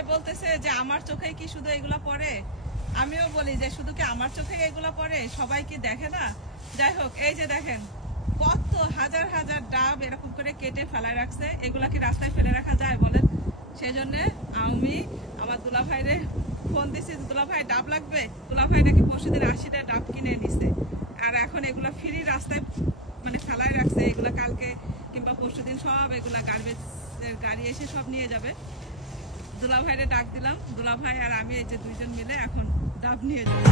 দুলাভাই বলতেছে যে আমার চোখে কি শুধু এগুলা পড়ে, আমিও বলি যে শুধু কি আমার চোখে এগুলা পড়ে, সবাই কি দেখে না? যাই হোক, এই যে দেখেন কত হাজার হাজার ডাব এরকম করে কেটে ফেলায় রাখছে। এগুলা কি রাস্তায় ফেলে রাখা যায় বলেন? সেই জন্য আমি আমার দুলাভাইরে ফোন দিছি, দুলাভাই ডাব লাগবে। দুলাভাই নাকি পরশুদিন 80টা ডাব কিনে নিছে, আর এখন এগুলা ফ্রি রাস্তায় মানে ফেলায় রাখছে। এগুলা কালকে কিংবা পরশুদিন সব এগুলা গার্বেজের গাড়ি এসে সব নিয়ে যাবে। দুলাভাইরে ডাক দিলাম, দুলাভাই আর আমি এই যে দুইজন মিলে এখন ডাব নিয়ে যাবো।